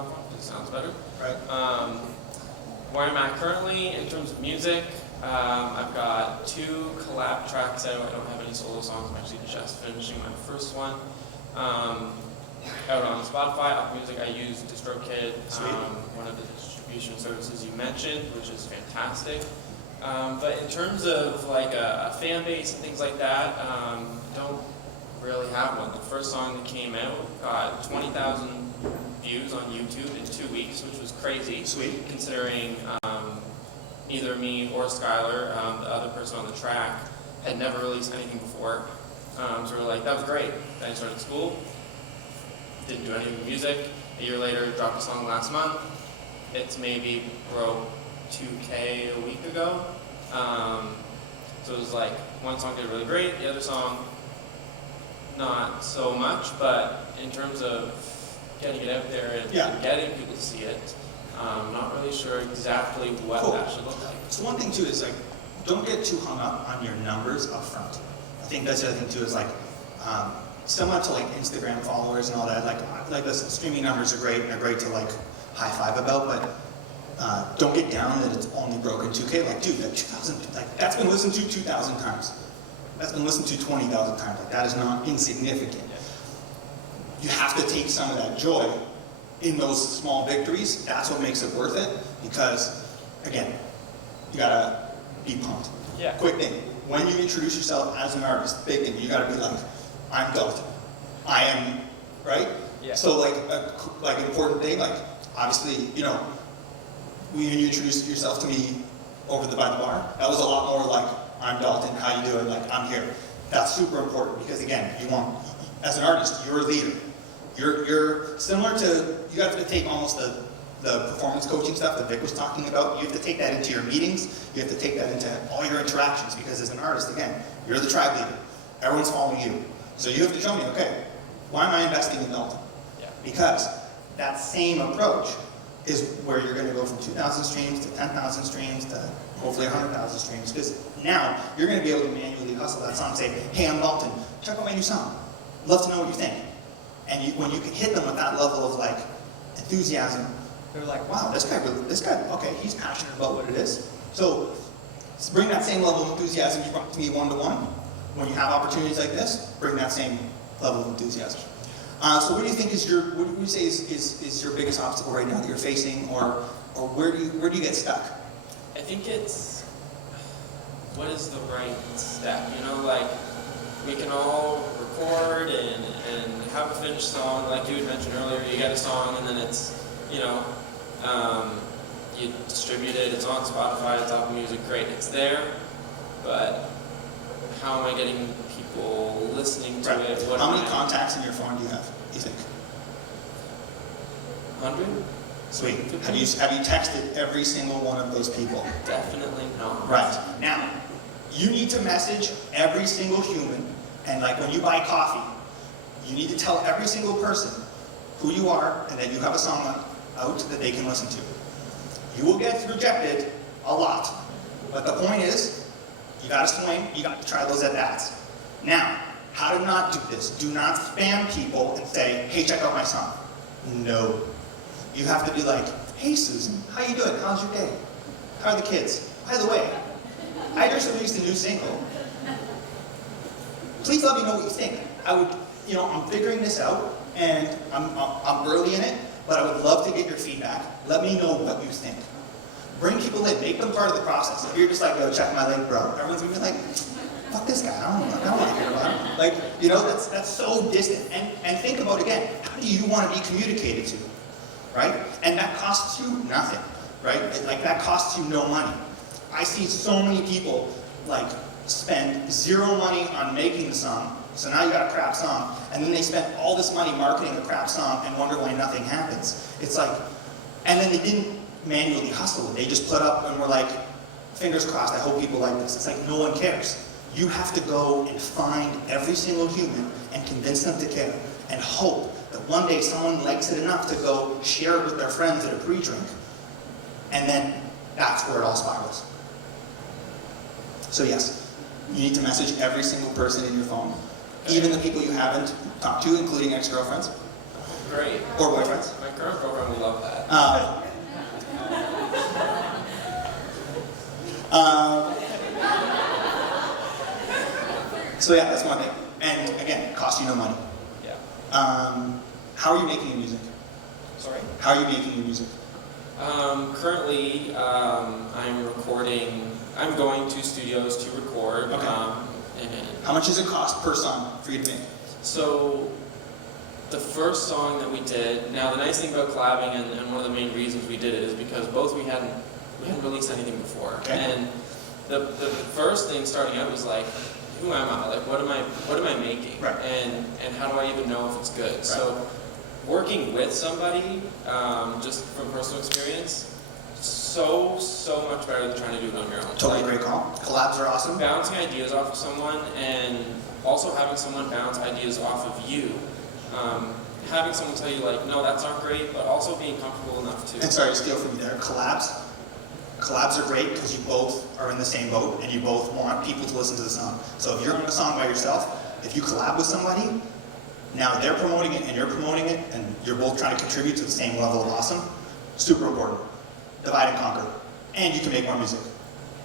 microphone because it sounds better. Right. Where I'm at currently in terms of music, I've got 2 collab tracks out. I don't have any solo songs. I'm actually just finishing my first one. Out on Spotify, Apple Music, I use DistroKid, one of the distribution services you mentioned, which is fantastic. But in terms of like a fan base and things like that, don't really have one. The first song that came out got 20,000 views on YouTube in 2 weeks, which was crazy. Sweet. Considering neither me or Skylar, the other person on the track, had never released anything before. So we're like, that was great. Then I started school, didn't do any music. A year later, dropped a song last month. It's maybe broke 2K a week ago. So it was like, one song did really great, the other song not so much, but in terms of getting it out there and getting people to see it, I'm not really sure exactly what that should look like. So one thing too is like, don't get too hung up on your numbers up front. I think that's the other thing too is like, similar to like Instagram followers and all that, like the streaming numbers are great and they're great to like high five about, but don't get down that it's only broken 2K. Like, dude, that 2,000, like that's been listened to 2,000 times. That's been listened to 20,000 times. Like that is not insignificant. You have to take some of that joy in those small victories. That's what makes it worth it. Because again, you gotta be pumped. Yeah. Quick thing: when you introduce yourself as an artist, big thing, you gotta be like, I'm Dalton. I am, right? Yeah. So like an important thing, like obviously, you know, when you introduced yourself to me by the bar, that was a lot more like, I'm Dalton, how you doing? Like, I'm here. That's super important because again, as an artist, you're a leader. You're similar to, you have to take almost the performance coaching stuff that Vic was talking about. You have to take that into your meetings. You have to take that into all your interactions because as an artist, again, you're the tribe leader. Everyone's following you. So you have to show me, okay, why am I investing in Dalton? Yeah. Because that same approach is where you're going to go from 2,000 streams to 10,000 streams to hopefully 100,000 streams. Because now you're going to be able to manually hustle that song and say, hey, I'm Dalton, check out my new song. Love to know what you think. And when you can hit them with that level of like enthusiasm, they're like, wow, this guy, okay, he's passionate about what it is. So bring that same level of enthusiasm you brought to me one-to-one. When you have opportunities like this, bring that same level of enthusiasm. So what do you think is what do you say is your biggest obstacle right now that you're facing, or where do you get stuck? I think it's, what is the right step? You know, like, we can all record and have a finished song, like you had mentioned earlier, you get a song and then it's, you know, you distribute it, it's on Spotify, it's Apple Music, great, it's there, but how am I getting people listening to it? How many contacts in your phone do you have, you think? 100? Sweet. Have you texted every single one of those people? Definitely not. Right. Now, you need to message every single human, and like when you buy coffee, you need to tell every single person who you are and that you have a song out that they can listen to. You will get rejected a lot, but the point is, you gotta swing, you got to try those at-bats. Now, how to not do this? Do not spam people and say, hey, check out my song. No. You have to be like, hey Susan, how you doing? How's your day? How are the kids? By the way, I just released a new single. Please let me know what you think. I'm figuring this out, and I'm early in it, but I would love to get your feedback. Let me know what you think. Bring people in, make them part of the process. If you're just like, yo, check my link, bro, everyone's gonna be like, fuck this guy, I don't want to hear about him. Like, you know, that's so distant. And think about, again, how do you want to be communicated to, right? And that costs you nothing, right? Like, that costs you no money. I see so many people, like, spend zero money on making the song, so now you got a crap song, and then they spend all this money marketing a crap song and wonder why nothing happens. It's like, and then they didn't manually hustle it. They just put up and were like, fingers crossed, I hope people like this. It's like, no one cares. You have to go and find every single human and convince them to care and hope that one day someone likes it enough to go share it with their friends at a pre-drink. And then that's where it all spirals. So yes, you need to message every single person in your phone, even the people you haven't talked to, including ex-girlfriends. Great. Or boyfriends. My current girlfriend would love Um, um, so yeah, that's one thing. And again, it costs you no money. Yeah. How are you making your music? Sorry? How are you making your music? Currently, I'm recording. I'm going to studios to record. Okay. And How much does it cost per song for you to make? so, the first song that we did. Now, the nice thing about collabing, and one of the main reasons we did it, is because both we hadn't released anything before. Okay. And the first thing starting out was like, who am I? Like, what am I making? Right. And how do I even know if it's good? Right. So, working with somebody, just from personal experience, so much better than trying to do it on your own. Totally Like, great call. Collabs are awesome. bouncing ideas off of someone, and also having someone bounce ideas off of you. Having someone tell you like, no, that's not great, but also being comfortable enough to. And sorry to steal from you there. Collabs. Collabs are great because you both are in the same boat and you both want people to listen to the song. So if you're on a song by yourself, if you collab with somebody, now they're promoting it and you're promoting it, and you're both trying to contribute to the same level of awesome. Super important. Divide and conquer. And you can make more music.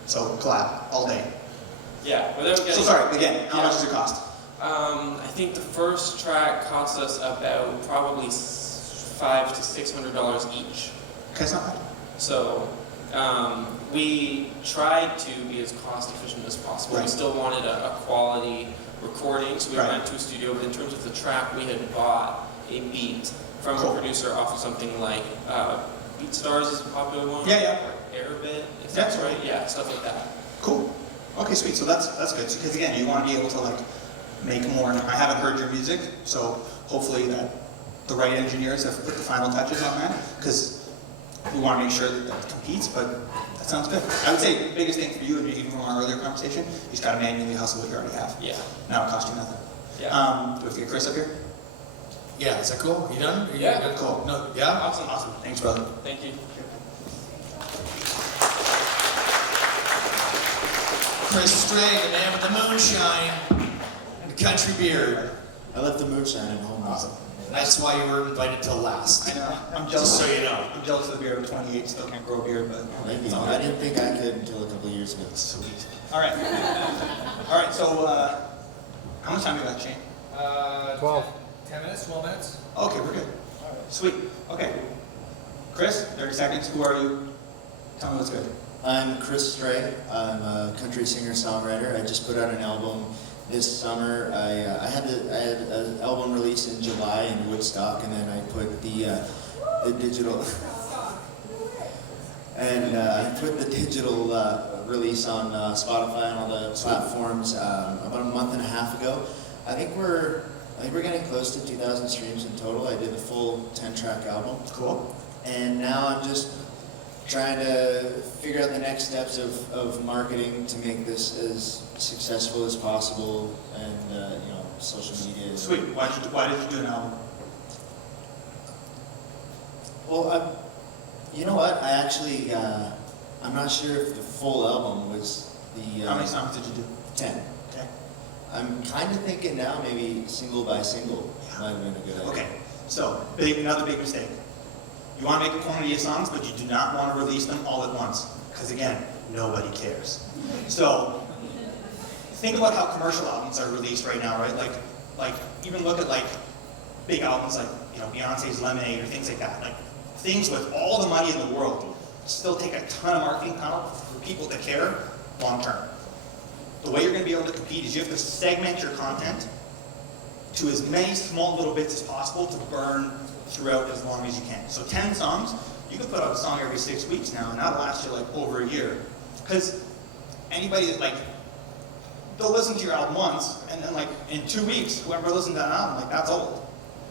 So collab all day. Yeah, without getting. So sorry, again, how much does it cost? I think the first track cost us about probably $500 to $600 each. Okay, it's not bad. So we tried to be as cost efficient as possible. Right. We still wanted a quality recording, so we Right. went to a studio. But in terms of the track, we had bought a beat from Cool. a producer off of something like BeatStars is a popular one. Yeah, yeah. Or Airbit, if Yeah. that's right. Yeah, stuff like that. Cool. Okay, sweet. So that's good. Because again, you want to be able to like make more. I haven't heard your music, so hopefully that the right engineers have put the final touches on that. Because we want to make sure that that competes. But that sounds good. I would say the biggest thing for you, and even from our earlier conversation, you just got to manually hustle what you already have. Yeah. Now it costs you nothing. Yeah. Do we have to get Chris up here? Yeah, is that cool? You done? Are you Yeah. good? Cool. No, yeah? Awesome. Awesome. Thanks, brother. Thank you. Chris Stray, the man with the moonshine and the country beard. I left the moonshine at home. Awesome. That's why you were invited to last. I know. I'm Just jealous. so you know. I'm jealous of the beard. I'm 28, still can't grow a beard, but Maybe. it's all I good. didn't think I could until a couple of years ago. Sweet. All right. All right. So, how much time we got, Shane? 12. 10 minutes, 12 minutes? Okay, we're good. All right. Sweet. Okay. Chris, 30 seconds. Who are you? Tell me what's good. I'm Chris Stray. I'm a country singer-songwriter. I just put out an album this summer. I had an album release in July in Woodstock, and then I put the digital release on Spotify and all the platforms about a month and a half ago. I think we're getting close to 2,000 streams in total. I did a full 10-track album. Cool. And now I'm just trying to figure out the next steps of marketing to make this as successful as possible, and social media. Sweet. Why did you do an album? Well, you know what? I actually I'm not sure if the full album was the How many songs did you do? 10. Okay. I'm kind of thinking now maybe single by single might have been a good idea. Okay. So, another big mistake. You want to make a quantity of songs, but you do not want to release them all at once. Because again, nobody cares. So, think about how commercial albums are released right now, right? Like even look at like big albums like Beyonce's Lemonade or things like that. Like things with all the money in the world still take a ton of marketing power for people to care long term. The way you're going to be able to compete is you have to segment your content to as many small little bits as possible to burn throughout as long as you can. So 10 songs, you can put out a song every 6 weeks now, and that'll last you like over a year. Because anybody that they'll listen to your album once, and then like in 2 weeks, whoever listens to that album, like that's old.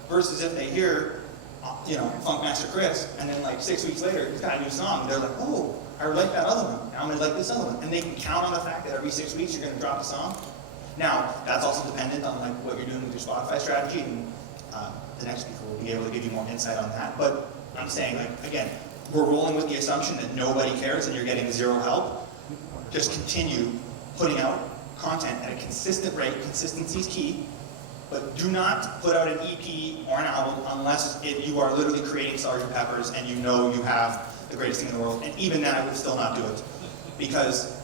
Versus if they hear, Funkmaster Chris, and then like 6 weeks later, he's got a new song, they're like, oh, I like that other one, now I'm gonna like this other one. And they can count on the fact that every 6 weeks you're gonna drop a song. Now, that's also dependent on like what you're doing with your Spotify strategy, and the next speaker will be able to give you more insight on that. But I'm saying, again, we're rolling with the assumption that nobody cares and you're getting zero help. Just continue putting out content at a consistent rate. Consistency is key, But do not put out an EP or an album unless you are literally creating Sgt. Pepper's and you know you have the greatest thing in the world. And even then, I would still not do it. Because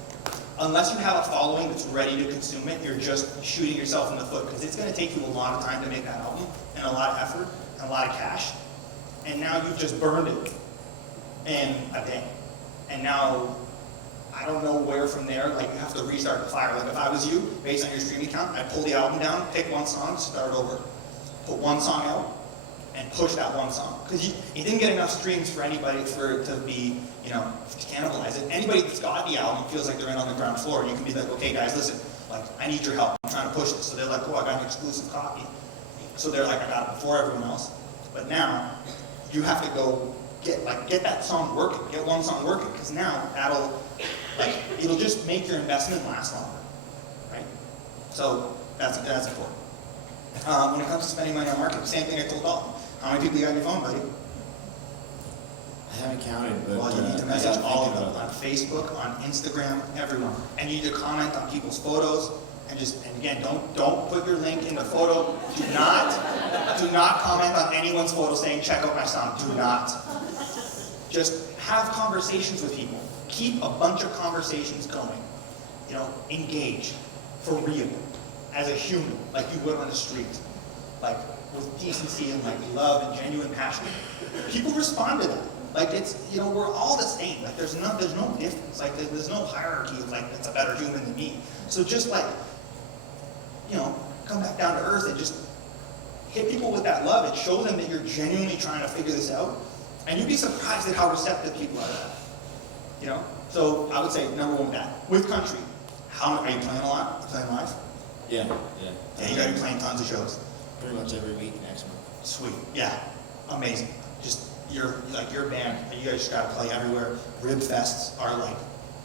unless you have a following that's ready to consume it, you're just shooting yourself in the foot. Because it's going to take you a lot of time to make that album, and a lot of effort, and a lot of cash. And now you've just burned it in a day. And now, I don't know where from there, like you have to restart the fire. Like if I was you, based on your streaming count, I'd pull the album down, pick one song, start over. Put one song out, and push that one song. Because you didn't get enough streams for anybody for it to be, you know, to cannibalize it. Anybody that's got the album feels like they're in on the ground floor. You can be like, okay guys, listen, like I need your help. I'm trying to push this. So they're like, oh, I got an exclusive copy. So they're like, I got it before everyone else. But now, you have to go get that song working, get one song working, because now it'll just make your investment last longer, right? So that's important. When it comes to spending money on marketing, same thing I told Dalton. How many people you got on your phone, buddy? I haven't counted, but Well, you need to message all of them on Facebook, on Instagram, everyone, and you need to comment on people's photos. And again, don't put your link in the photo. Do not comment on anyone's photo saying check out my song. Do not. Just have conversations with people. Keep a bunch of conversations going. You know, engage for real, as a human, like you would on the street, like with decency and like love and genuine passion. People respond to that. Like it's, you know, we're all the same. Like there's no difference. Like there's no hierarchy of like that's a better human than me. So just like, you know, come back down to earth and just hit people with that love and show them that you're genuinely trying to figure this out. And you'd be surprised at how receptive people are to that. You know? So I would say number one with that. With country, are you playing a lot? Are you playing live? Yeah. Yeah, you gotta be playing tons of shows. Pretty much every week next month. Sweet. Yeah. Amazing. Just your band, you guys just gotta play everywhere. Rib fests are like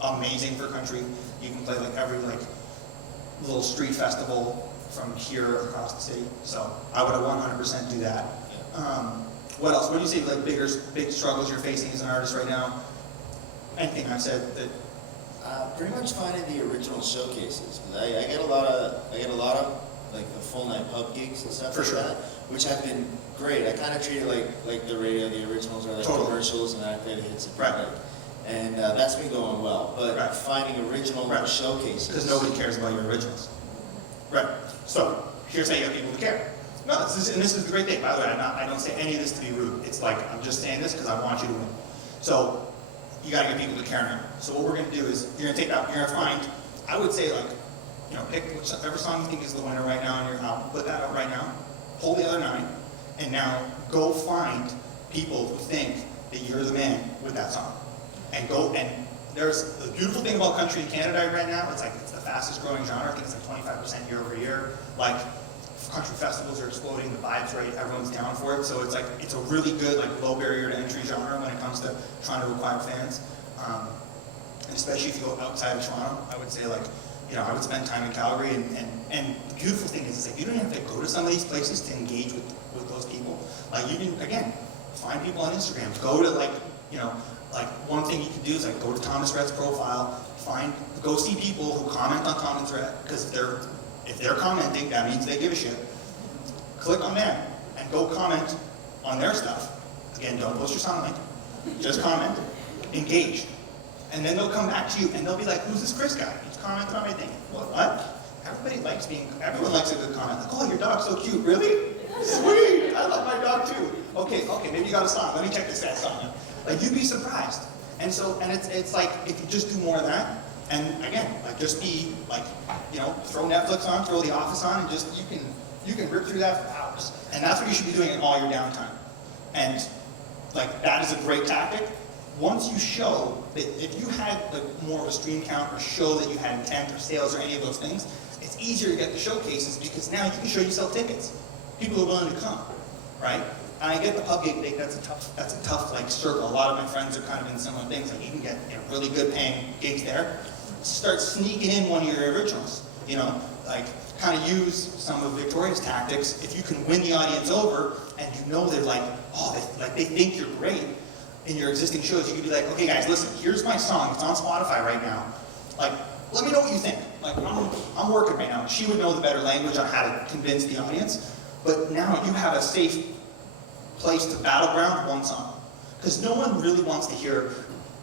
amazing for country. You can play like every little street festival from here across the city. So I would 100% do that. What else? What do you say like big struggles you're facing as an artist right now? Anything I've said that Pretty much finding the original showcases. I get a lot of like the full night pub gigs and stuff For like sure. that, which have been great. I kind of treat it like the radio. The originals are like Totally. commercials, and then I play the hits of Right. product. And that's been going well. But Right. finding original Right. showcases. because nobody cares about your originals. Right. So here's how you get people to care. No, this is the great thing. By the way, I don't say any of this to be rude. It's like I'm just saying this because I want you to win. So you got to get people to care now. So what we're going to do is you're going to take that. You're going to find. I would say pick whichever song you think is the winner right now on your album. Put that out right now. Pull the other 9, and now go find people who think that you're the man with that song, and go and. There's the beautiful thing about country in Canada right now. It's the fastest growing genre. I think it's like 25% year over year. Like country festivals are exploding. The vibe's right. Everyone's down for it. So it's a really good low barrier to entry genre when it comes to trying to acquire fans. And especially if you go outside of Toronto, I would say I would spend time in Calgary. And the beautiful thing is you don't have to go to some of these places to engage with those people. Like you can again find people on Instagram. Go to one thing you can do is go to Thomas Rhett's profile, go see people who comment on Thomas Rhett, because if they're commenting, that means they give a shit. Click on them and go comment on their stuff. Again, don't post your song link, just comment, engage. And then they'll come back to you and they'll be like, who's this Chris guy? He's commenting on my thing. What? Everyone likes a good comment. Like, oh, your dog's so cute. Really? Sweet, I love my dog too. Okay, maybe you got a song. Let me check this guy's song out. You'd be surprised. And it's like, if you just do more of that, and again, just be throw Netflix on, throw The Office on, and just, you can rip through that for hours. And that's what you should be doing in all your downtime. And that is a great tactic. Once you show that if you had more of a stream count or show that you had intent or sales or any of those things, it's easier to get the showcases because now you can show you sell tickets. People are willing to come, right? And I get the pub gig thing, that's a tough circle. A lot of my friends are kind of in similar things. You can get really good paying gigs there. Start sneaking in one of your originals. Kind of use some of Victoria's tactics. If you can win the audience over and they're they think you're great in your existing shows, you could be like, okay guys, listen, here's my song. It's on Spotify right now. Let me know what you think. Like, I'm working right now. She would know the better language on how to convince the audience. But now you have a safe place to battleground one song. Because no one really wants to hear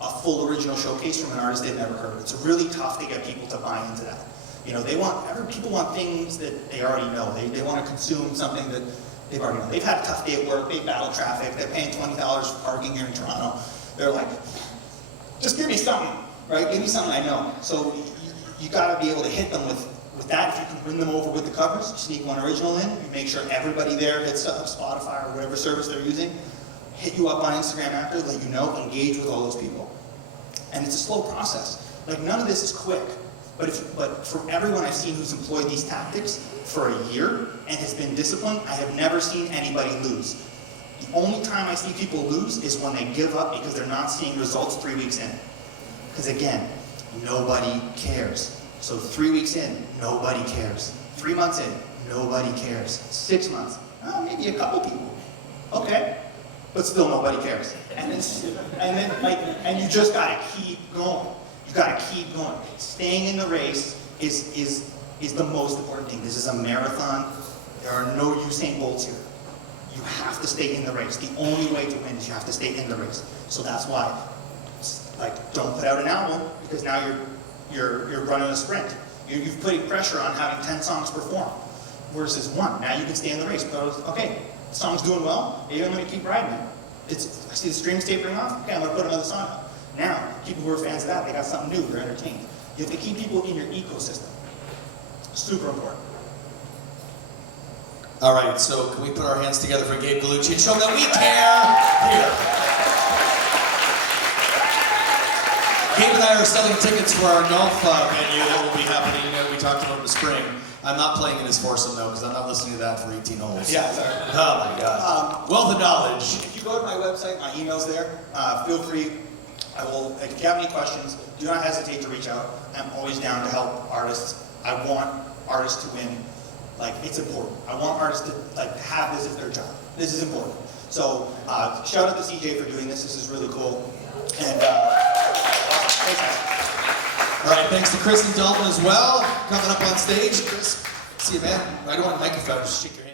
a full original showcase from an artist they've never heard. It's really tough to get people to buy into that. You know, people want things that they already know. They want to consume something that they've already known. They've had a tough day at work, they battle traffic, they're paying $20 for parking here in Toronto. They're like, just give me something, right? Give me something I know. So you gotta be able to hit them with that. If you can bring them over with the covers, you sneak one original in, you make sure everybody there hits up Spotify or whatever service they're using, hit you up on Instagram after, let you know, engage with all those people. And it's a slow process. Like, none of this is quick. But for everyone I've seen who's employed these tactics for a year and has been disciplined, I have never seen anybody lose. The only time I see people lose is when they give up because they're not seeing results 3 weeks in. Because again, nobody cares. So 3 weeks in, nobody cares. 3 months in, nobody cares. 6 months, maybe a couple people. Okay, but still nobody cares. And you just gotta keep going. You gotta keep going. Staying in the race is the most important thing. This is a marathon. There are no Usain Bolts here. You have to stay in the race. The only way to win is you have to stay in the race. So that's why, like, don't put out an album because now you're running a sprint. You've put pressure on having 10 songs perform versus 1. Now you can stay in the race. But okay, the song's doing well. Maybe I'm going to keep riding it. I see the streams tapering off. Okay, I'm going to put another song out. Now, people who are fans of that, they got something new. They're entertained. You have to keep people in your ecosystem. Super important. All right, so can we put our hands together for Gabe Gallucci and show that we care here? Gabe and I are selling tickets for our golf venue that will be happening, we talked about in the spring. I'm not playing in his foursome though, because I'm not listening to that for 18 holes. Yeah, sorry. Oh my God. Wealth of knowledge. If you go to my website, my email's there. Feel free. If you have any questions, do not hesitate to reach out. I'm always down to help artists. I want artists to win. Like, it's important. I want artists to have this as their job. This is important. So shout out to CJ for doing this. This is really cool. And thanks, guys. All right, thanks to Chris and Dalton as well, coming up on stage. Chris, see you, man. I don't want a microphone, just shake your hand.